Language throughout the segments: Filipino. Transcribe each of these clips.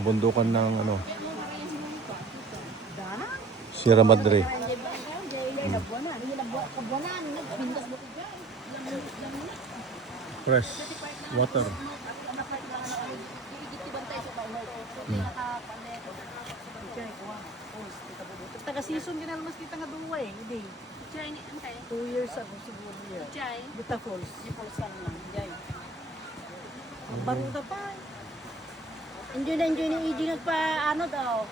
kabundukan ng ano, Sierra Madre. Fresh water. Taga-season din naman kita nga duwa eh. Hindi. 2 years ago siguro yun. Buta Falls. Baruda pa. Enjoy na enjoy ni EJ nagpa ano daw.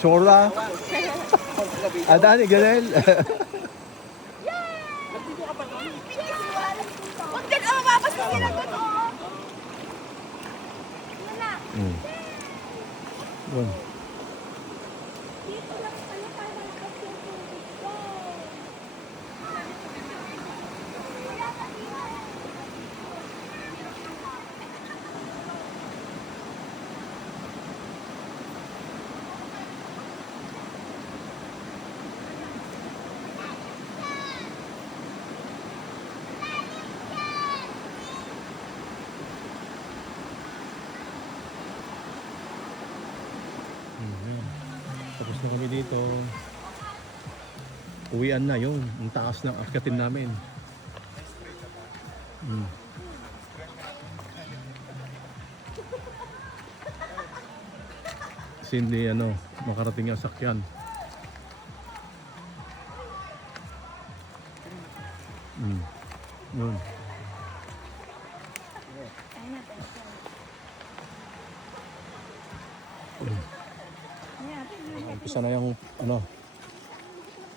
Chora. Adani ganel. Huwag din ang mababas na sila doon, oo. Yan na. Yun. Dito lang pala tayo malabas yung tubig ko. Ayan. Tapos na kami dito. Uwian na yun. Ang taas ng akyatin namin. Kasi hindi ano, makarating yung sakyan. Yun. Umpisa na yung ano,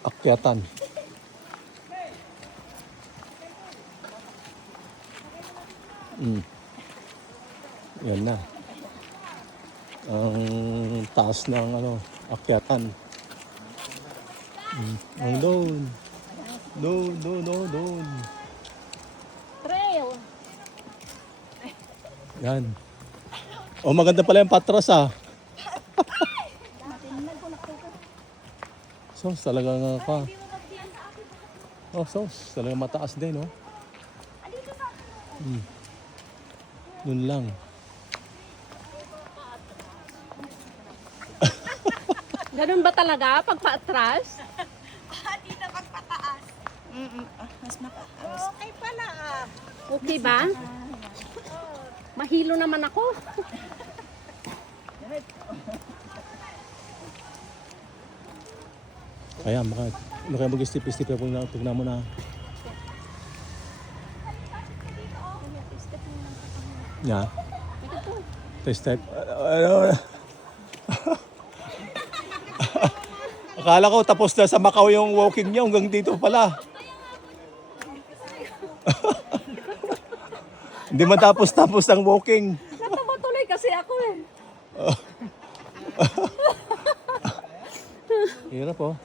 akyatan. Yan na. Ang taas ng ano, akyatan. Ang doon. Doon. Trail. Yan. Oh, maganda pala yung patras ah. Sos, talagang ka. Oh, sos, talagang mataas din, oh. Yun lang. Ganun ba talaga pag paatras? Dito pagpataas. Mas mataas. Okay pala ah. Okay ba? Mahilo naman ako. Kaya, kaya mag-step-step pag na mo na. Yeah. Step. Ano? Akala ko tapos na sa Macau yung walking niya hanggang dito pala. Hindi man tapos ang walking. Natawa tuloy kasi ako eh. Hirap oh.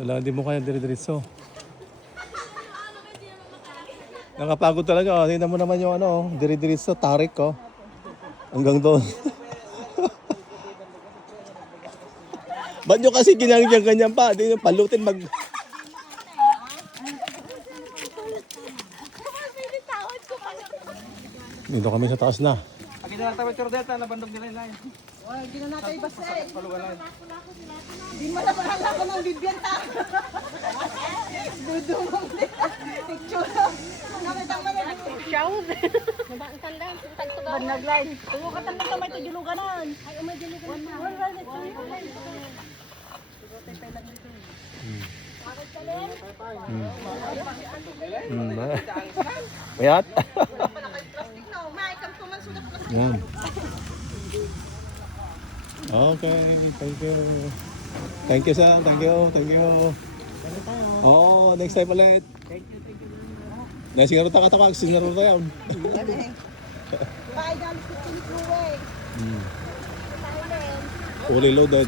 Wala, hindi mo kaya dire-diretso. Nakapagod talaga oh. Tingnan mo naman yung ano, dire-diretso, tarik oh. Hanggang doon. Ba't nyo kasi ganyan pa? Hindi nyo palutin mag... Dito kami sa taas na. Pag na tayo Chordeta, nabandog nila yun. Hindi na natin basta eh. Hindi mo na parang ako ng bibiyanta. Dudumong nila. Picture. Nakita mo na Show. Tanda. nag-line. Tuwa ka tanong sa may tujuluganan. Ay, may tujuluganan. Wala na ito. Mayat? Yan. Okay, thank you. Thank you, sir. Thank you. Oh, next time ulit. Dahil siguro takatapag, siguro tayo. Bye, galis ko sa Kuwait. Fully loaded.